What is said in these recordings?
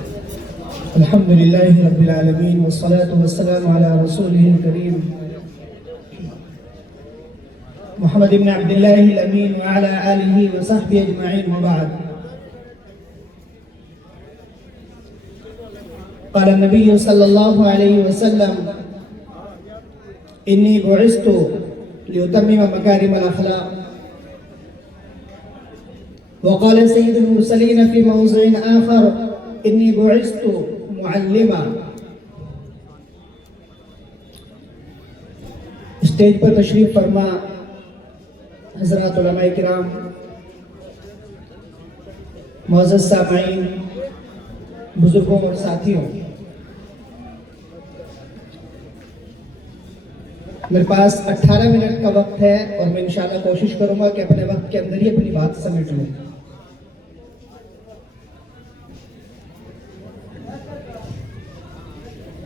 الحمد لله رب العالمين والصلاة والسلام على رسوله الكريم محمد بن عبد الله الأمين وعلى آله وصحبه أجمعين وبعد. قال النبي صلى الله عليه وسلم: إني بعثت لأتمم مكارم الأخلاق. وقال سيد المرسلين في موضع آخر: إني بعثت معلما. اسٹیج پر تشریف فرما حضرات علماء کرام، معزز سامعین، بزرگوں اور ساتھیوں، میرے پاس 18 منٹ کا وقت ہے اور میں انشاءاللہ کوشش کروں گا کہ اپنے وقت کے اندر ہی اپنی بات سمیٹ لوں.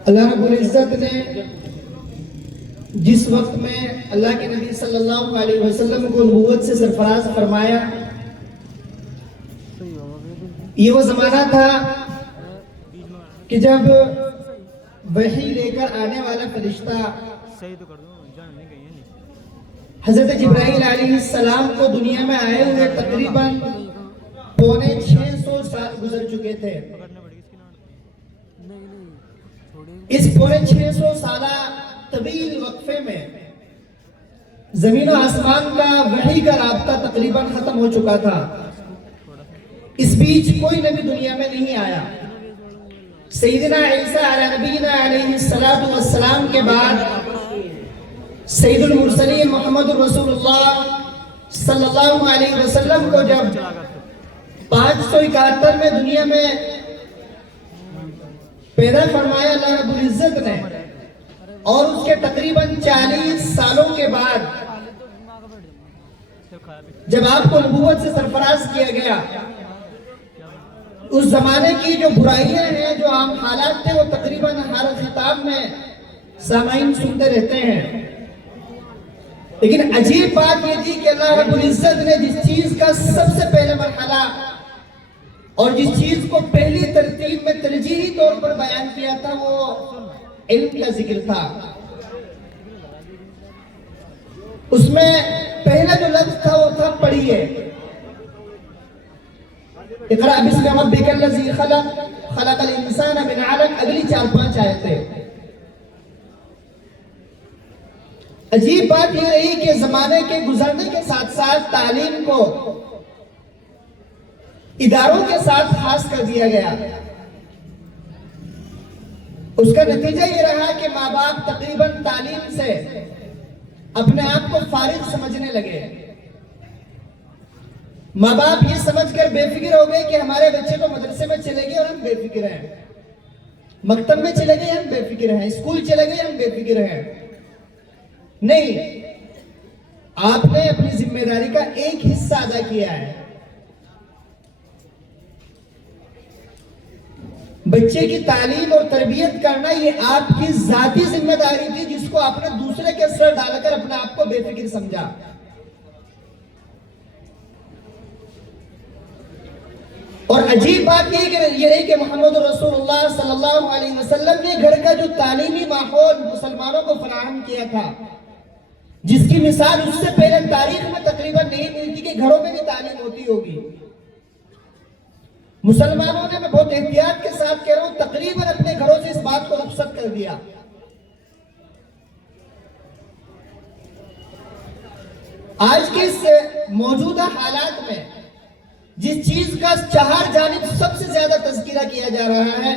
اللہ رب العزت نے جس وقت میں اللہ کے نبی صلی اللہ علیہ وسلم کو نبوت سے سرفراز فرمایا، یہ وہ زمانہ تھا کہ جب وحی لے کر آنے والا فرشتہ حضرت جبرائیل علیہ السلام کو دنیا میں آئے ہوئے تقریباً 650 سال گزر چکے تھے. اس 650 سالہ طویل وقفے میں زمین و آسمان کا وحی کا رابطہ تقریباً ختم ہو چکا تھا. اس بیچ کوئی نبی دنیا میں نہیں آیا. سیدنا عیسیٰ علیہ نبینا علیہ السلام کے بعد سید المرسلین محمد رسول اللہ صلی اللہ علیہ وسلم کو جب 571 میں دنیا میں پیدا فرمایا اللہ رب العزت نے، اور اس کے تقریباً 40 سالوں کے بعد جب آپ کو نبوت سے سرفراز کیا گیا، اس زمانے کی جو برائیاں ہیں، جو عام حالات تھے، وہ تقریباً ہر خطاب میں سامعین سنتے رہتے ہیں. لیکن عجیب بات یہ تھی کہ اللہ رب العزت نے جس چیز کا سب سے پہلے مرحلہ اور جس چیز کو پہلی ترتیب میں ترجیحی طور پر بیان کیا تھا، وہ علم کا ذکر تھا. اس میں پہلا جو لفظ تھا وہ تھا پڑھیے. اقرأ بسم ربک الذی خلق خلق الانسان من علق. اگلی 4-5 آیتیں. عجیب بات یہ رہی کہ زمانے کے گزرنے کے ساتھ ساتھ تعلیم کو اداروں کے ساتھ خاص کر دیا گیا. اس کا نتیجہ یہ رہا کہ ماں باپ تقریباً تعلیم سے اپنے آپ کو فارغ سمجھنے لگے. ماں باپ یہ سمجھ کر بے فکر ہو گئے کہ ہمارے بچے کو مدرسے میں چلے گئے اور ہم بے فکر ہیں، مکتب میں چلے گئے ہم بے فکر ہیں، اسکول چلے گئے ہم بے فکر ہیں. نہیں، آپ نے اپنی ذمہ داری کا ایک حصہ ادا کیا ہے. بچے کی تعلیم اور تربیت کرنا یہ آپ کی ذاتی ذمہ داری تھی، جس کو آپ نے دوسرے کے سر ڈال کر اپنے آپ کو بے فکر سمجھا. اور عجیب بات یہ ہے کہ محمد رسول اللہ صلی اللہ علیہ وسلم نے گھر کا جو تعلیمی ماحول مسلمانوں کو فراہم کیا تھا، جس کی مثال اس سے پہلے تاریخ میں تقریباً نہیں ملتی کہ گھروں میں بھی تعلیم ہوتی ہوگی. مسلمانوں نے، میں بہت احتیاط کے ساتھ کہہ رہا ہوں، تقریباً اپنے گھروں سے اس بات کو رخصت کر دیا. آج کے اس موجودہ حالات میں جس چیز کا چہار جانب سب سے زیادہ تذکرہ کیا جا رہا ہے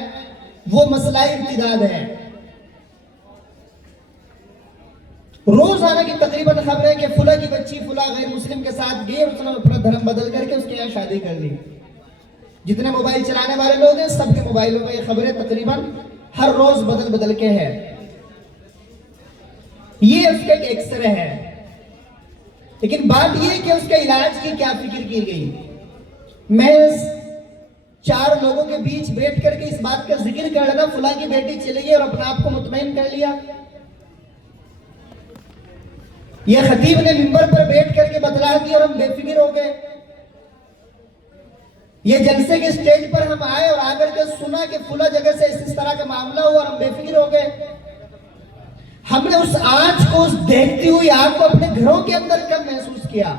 وہ مسئلہ ارتداد ہے. روزانہ کی تقریباً خبر ہے کہ فلاں کی بچی فلاں غیر مسلم کے ساتھ گئی اور اس نے اپنا دھرم بدل کر کے اس کے یہاں شادی کر لی. جتنے موبائل چلانے والے لوگ ہیں سب کے موبائلوں میں یہ خبریں تقریباً ہر روز بدل کے ہیں. یہ اس کا ایک ایکس رے ہے. لیکن بات یہ ہے کہ اس کے علاج کی کیا فکر کی گئی. محض 4 لوگوں کے بیچ بیٹھ کر کے اس بات کا ذکر کر لینا فلاں کی بیٹی چلی گئی اور اپنا آپ کو مطمئن کر لیا. یہ خطیب نے منبر پر بیٹھ کر کے بتلا دی اور ہم بے فکر ہو گئے. یہ جلسے کے سٹیج پر ہم آئے اور آگر کے سنا کہ فلاں جگہ سے اس طرح کا معاملہ ہوا اور ہم بے فکر ہو گئے. ہم نے اس آنچ کو، اس دیکھتی ہوئی آگ کو اپنے گھروں کے اندر کب محسوس کیا؟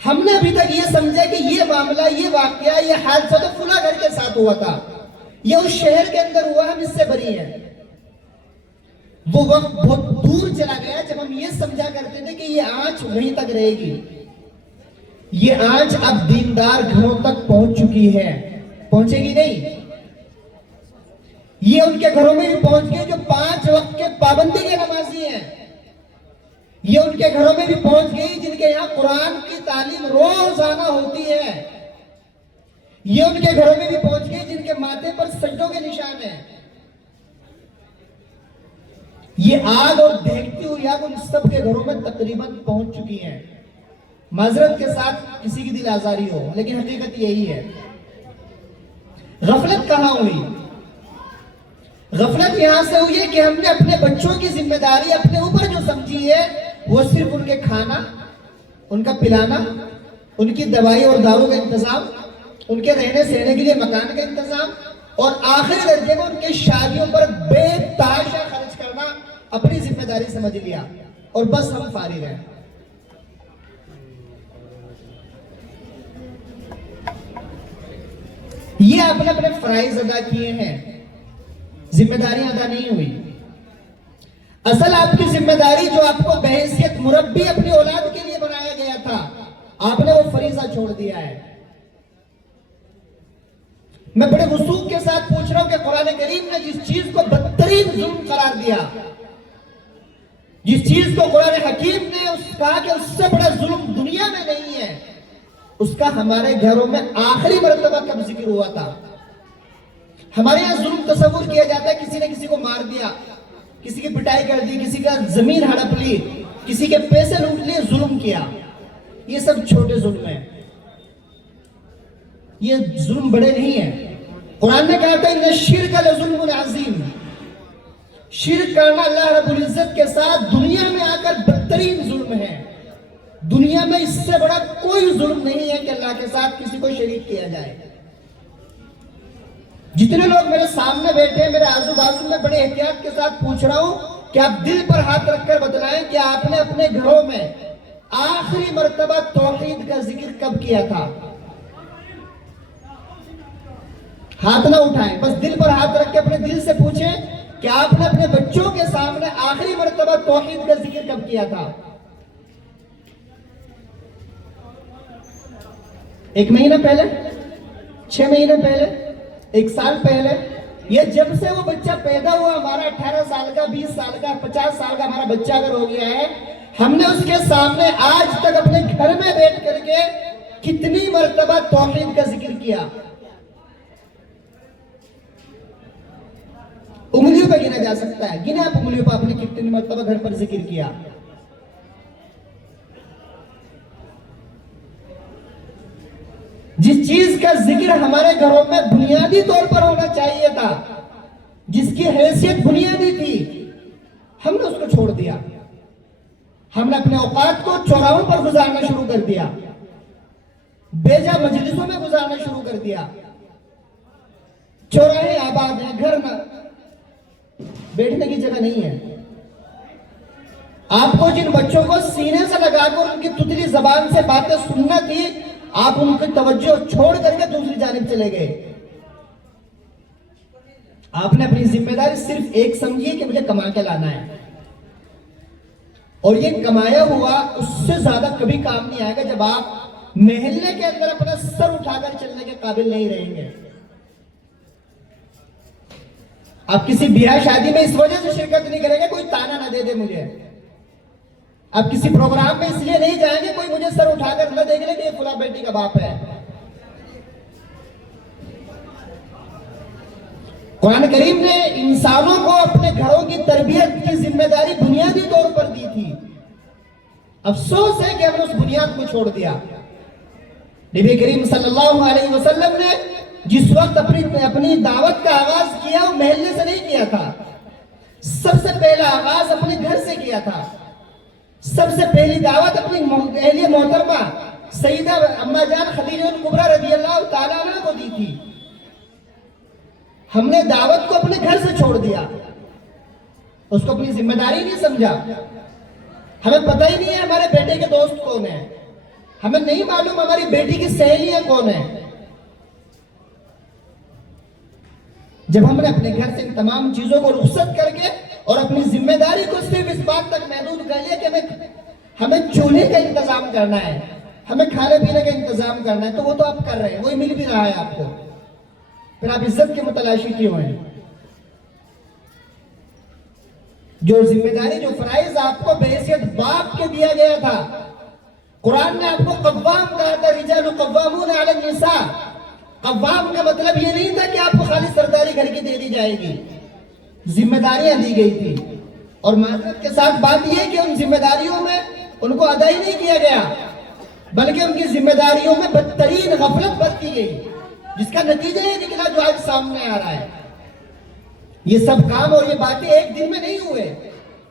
ہم نے ابھی تک یہ سمجھا کہ یہ معاملہ، یہ واقعہ، یہ حادثہ تو فلاں گھر کے ساتھ ہوا تھا، یہ اس شہر کے اندر ہوا، ہم اس سے بری ہیں. وہ وقت بہت دور چلا گیا جب ہم یہ سمجھا کرتے تھے کہ یہ آنچ وہیں تک رہے گی. یہ آنچ اب دیندار گھروں تک پہنچ چکی ہے. پہنچے گی نہیں؟ یہ ان کے گھروں میں بھی پہنچ گئے جو 5 وقت کے پابندی کے نمازی ہیں. یہ ان کے گھروں میں بھی پہنچ گئی جن کے یہاں قرآن کی تعلیم روزانہ ہوتی ہے. یہ ان کے گھروں میں بھی پہنچ گئی جن کے ماتھے پر سجدوں کے نشان ہیں. یہ آگ اور دیکھتی ہوئی آگ ان سب کے گھروں میں تقریباً پہنچ چکی ہیں. معذرت کے ساتھ کسی کی دل آزاری ہو، لیکن حقیقت یہی ہے. غفلت کہاں ہوئی؟ غفلت یہاں سے ہوئی ہے کہ ہم نے اپنے بچوں کی ذمہ داری اپنے اوپر جو سمجھی ہے وہ صرف ان کے کھانا، ان کا پلانا، ان کی دوائی اور دارو کا انتظام، ان کے رہنے سہنے کے لیے مکان کا انتظام، اور آخری درجے میں ان کی شادیوں پر بے تحاشا خرچ کرنا اپنی ذمہ داری سمجھ لیا، اور بس ہم فارغ ہیں. یہ اپنے اپنے فرائض ادا کیے ہیں، ذمہ داریاں ادا نہیں ہوئی. اصل آپ کی ذمہ داری جو آپ کو بحیثیت مربی اپنی اولاد کے لیے بنایا گیا تھا، آپ نے وہ فریضہ چھوڑ دیا ہے. میں بڑے وثوق کے ساتھ پوچھ رہا ہوں کہ قرآن کریم نے جس چیز کو بدترین ظلم قرار دیا، جس چیز کو قرآن حکیم نے کہا کہ اس سے بڑا ظلم دنیا میں نہیں ہے، اس کا ہمارے گھروں میں آخری مرتبہ کب ذکر ہوا تھا؟ ہمارے یہاں ظلم تصور کیا جاتا ہے کسی نے کسی کو مار دیا، کسی کی پٹائی کر دی، کسی کا زمین ہڑپ لی، کسی کے پیسے لوٹ لیے، ظلم کیا. یہ سب چھوٹے ظلم ہیں، یہ ظلم بڑے نہیں ہیں. قرآن نے کہا تھا ان الشرک لظلم عظیم. شرک کرنا اللہ رب العزت کے ساتھ دنیا میں آ کر بدترین ظلم ہے. دنیا میں اس سے بڑا کوئی ظلم نہیں ہے کہ اللہ کے ساتھ کسی کو شریک کیا جائے. جتنے لوگ میرے سامنے بیٹھے ہیں، میرے آزو بازو میں، بڑے احتیاط کے ساتھ پوچھ رہا ہوں کہ آپ دل پر ہاتھ رکھ کر بتلائیں کہ آپ نے اپنے گھروں میں آخری مرتبہ توحید کا ذکر کب کیا تھا؟ ہاتھ نہ اٹھائیں، بس دل پر ہاتھ رکھ کے اپنے دل سے پوچھیں کہ آپ نے اپنے بچوں کے سامنے آخری مرتبہ توحید کا ذکر کب کیا تھا؟ 1 مہینہ پہلے، 6 مہینے پہلے، 1 سال پہلے؟ یہ جب سے وہ بچہ پیدا ہوا، ہمارا 18 سال کا، 20 سال کا، 50 سال کا ہمارا بچہ اگر ہو گیا ہے، ہم نے اس کے سامنے آج تک اپنے گھر میں بیٹھ کر کے کتنی مرتبہ توحید کا ذکر کیا؟ انگلیوں پہ گنا جا سکتا ہے. گنے آپ انگلیوں پہ آپ نے کتنی مرتبہ گھر پر ذکر کیا؟ جس چیز کا ذکر ہمارے گھروں میں بنیادی طور پر ہونا چاہیے تھا، جس کی حیثیت بنیادی تھی، ہم نے اس کو چھوڑ دیا. ہم نے اپنے اوقات کو چوراہوں پر گزارنا شروع کر دیا، بیجا مجلسوں میں گزارنا شروع کر دیا. چوراہے آباد ہیں، گھر نہ، بیٹھنے کی جگہ نہیں ہے. آپ کو جن بچوں کو سینے سے لگا کر ان کی تتلی زبان سے باتیں سننا تھی، آپ ان کی توجہ چھوڑ کر کے دوسری جانب چلے گئے. آپ نے اپنی ذمہ داری صرف ایک سمجھی کہ مجھے کما کے لانا ہے، اور یہ کمایا ہوا اس سے زیادہ کبھی کام نہیں آئے گا جب آپ محلے کے اندر اپنا سر اٹھا کر چلنے کے قابل نہیں رہیں گے. آپ کسی بیاہ شادی میں اس وجہ سے شرکت نہیں کریں گے کوئی تانا نہ دے دے مجھے. آپ کسی پروگرام میں اس لیے نہیں جائیں گے کوئی مجھے سر اٹھا کر نہ دیکھ لے کہ یہ فلاں بیٹی کا باپ ہے. قرآن کریم نے انسانوں کو اپنے گھروں کی تربیت کی ذمہ داری بنیادی طور پر دی تھی. افسوس ہے کہ ہم نے اس بنیاد کو چھوڑ دیا. نبی کریم صلی اللہ علیہ وسلم نے جس وقت اپنی دعوت کا آغاز کیا وہ محلے سے نہیں کیا تھا. سب سے پہلا آغاز اپنے گھر سے کیا تھا. سب سے پہلی دعوت اپنی اہلیہ محترمہ سیدہ اما جان خدیجہ کبریٰ رضی اللہ تعالیٰ عنہ کو دی تھی. ہم نے دعوت کو اپنے گھر سے چھوڑ دیا, اس کو اپنی ذمہ داری نہیں سمجھا. ہمیں پتہ ہی نہیں ہے ہمارے بیٹے کے دوست کون ہیں, ہمیں نہیں معلوم ہماری بیٹی کی سہیلیاں کون ہیں. جب ہم نے اپنے گھر سے ان تمام چیزوں کو رخصت کر کے اور اپنی ذمہ داری کو صرف اس بات تک محدود کر لیا کہ ہمیں چولہے کا انتظام کرنا ہے, ہمیں کھانے پینے کا انتظام کرنا ہے, تو وہ تو آپ کر رہے ہیں, وہی مل بھی رہا ہے آپ کو, پھر آپ عزت کے متلاشی کیوں ہیں؟ جو ذمہ داری, جو فرائض آپ کو بحیثیت باپ کے دیا گیا تھا, قرآن نے آپ کو قوام کہا تھا, رجال قوامون علی النساء. قوام کا مطلب یہ نہیں تھا کہ آپ کو خالی سرداری گھر کی دے دی جائے گی, ذمہ داریاں دی گئی تھی. اور معذرت کے ساتھ بات یہ کہ ان ذمہ داریوں میں ان کو ادا ہی نہیں کیا گیا, بلکہ ان کی ذمہ داریوں میں بدترین غفلت برتی گئی, جس کا نتیجہ یہ نکلا جو آج سامنے آ رہا ہے. یہ سب کام اور یہ باتیں ایک دن میں نہیں ہوئے,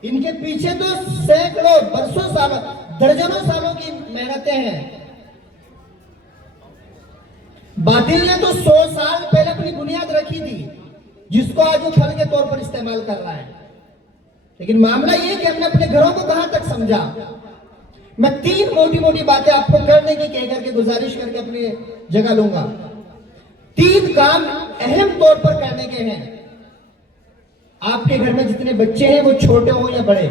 ان کے پیچھے تو سینکڑوں برسوں سالوں درجنوں سالوں کی محنتیں ہیں. باطل نے تو 100 سال پہلے اپنی بنیاد رکھی تھی, جس کو آج وہ پھل کے طور پر استعمال کر رہا ہے. لیکن معاملہ یہ کہ ہم نے اپنے گھروں کو کہاں تک سمجھا. میں 3 موٹی موٹی باتیں آپ کو کرنے کی کہہ کر کے گزارش کر کے اپنی جگہ لوں گا. 3 کام اہم طور پر کرنے کے ہیں. آپ کے گھر میں جتنے بچے ہیں وہ چھوٹے ہوں یا بڑے,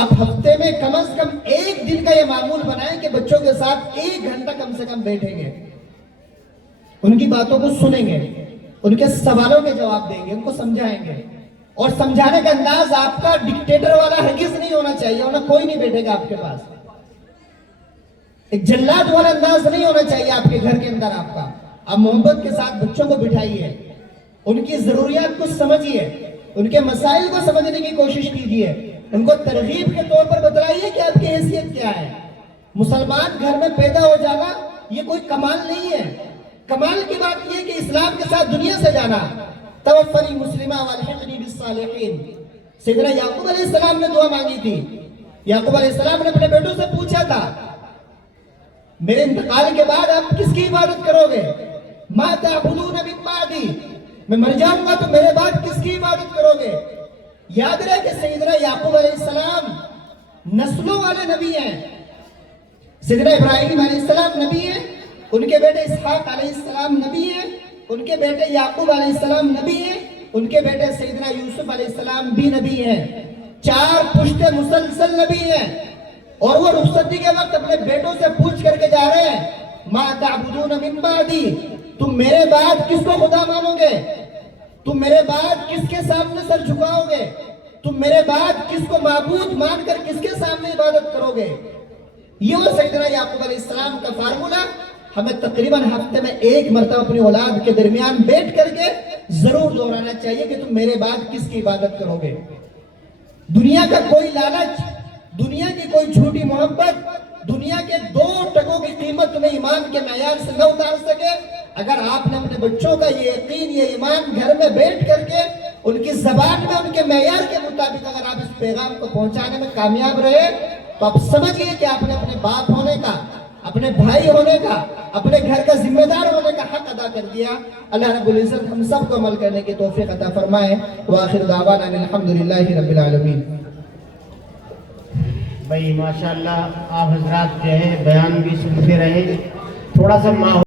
آپ ہفتے میں کم از کم 1 دن کا یہ معمول بنائیں کہ بچوں کے ساتھ 1 گھنٹہ کم سے کم بیٹھیں گے, ان کی باتوں کو سنیں گے, ان کے سوالوں کے جواب دیں گے, ان کو سمجھائیں گے. اور سمجھانے کا انداز آپ کا ڈکٹیٹر والا ہرگز نہیں ہونا چاہیے, ورنہ کوئی نہیں بیٹھے گا آپ کے پاس. ایک جلاد والا انداز نہیں ہونا چاہیے آپ کے گھر کے اندر آپ کا. آپ محبت کے ساتھ بچوں کو بٹھائیے, ان کی ضروریات کو سمجھیے, ان کے مسائل کو سمجھنے کی کوشش کیجیے, ان کو ترغیب کے طور پر بتلائیے کہ آپ کی حیثیت کیا ہے. مسلمان گھر میں پیدا ہو جانا یہ کوئی کمال نہیں ہے. کمال کی بات یہ کہ اسلام کے ساتھ دنیا سے جانا. توفنی مسلمہ والحقنی بالصالحین. سیدنا یعقوب علیہ السلام نے دعا مانگی تھی. یعقوب علیہ السلام نے اپنے بیٹوں سے پوچھا تھا, میرے انتقال کے بعد آپ کس کی عبادت کرو گے؟ ما تعبدون من بعدی, میں مر جاؤں گا تو میرے بعد کس کی عبادت کرو گے؟ یاد رہے کہ سیدنا یعقوب علیہ السلام نسلوں والے نبی ہیں. سیدنا ابراہیم علیہ السلام نبی ہیں, ان کے بیٹے اسحاق علیہ السلام نبی ہیں, ان کے بیٹے یعقوب علیہ السلام نبی ہیں, ان کے بیٹے سیدنا یوسف علیہ السلام بھی نبی ہیں. 4 پشتے مسلسل نبی ہیں, اور وہ رخصتی کے وقت اپنے بیٹوں سے پوچھ کر کے جا رہے ہیں, ما تعبدون من بعدی, تم میرے بعد کس کو خدا مانو گے؟ تم میرے بعد کس کے سامنے سر جھکاؤ گے؟ تم میرے بعد کس کو معبود مان کر کس کے سامنے عبادت کرو گے؟ یہ وہ سیدنا یعقوب علیہ السلام کا فارمولہ ہمیں تقریباً ہفتے میں 1 مرتبہ اپنی اولاد کے درمیان بیٹھ کر کے ضرور دہرانا چاہیے کہ تم میرے بعد کس کی عبادت کرو گے. دنیا کا کوئی لالچ, دنیا کی کوئی جھوٹی محبت, دنیا کے 2 ٹکوں کی قیمت تمہیں ایمان کے معیار سے نہ اتار سکے. اگر آپ نے اپنے بچوں کا یہ یقین, یہ ایمان گھر میں بیٹھ کر کے ان کی زبان میں ان کے معیار کے مطابق اگر آپ اس پیغام کو پہنچانے میں کامیاب رہے, تو آپ سمجھئے کہ آپ نے اپنے باپ ہونے کا, اپنے بھائی ہونے کا, اپنے گھر کا ذمہ دار ہونے کا حق ادا کر دیا. اللہ رب العزت ہم سب کو عمل کرنے کی توفیق عطا فرمائے. وآخر دعوانا الحمدللہ رب العالمین. بھائی ماشاءاللہ آپ حضرات جو ہے بیان بھی سنتے رہے, تھوڑا سا ماحول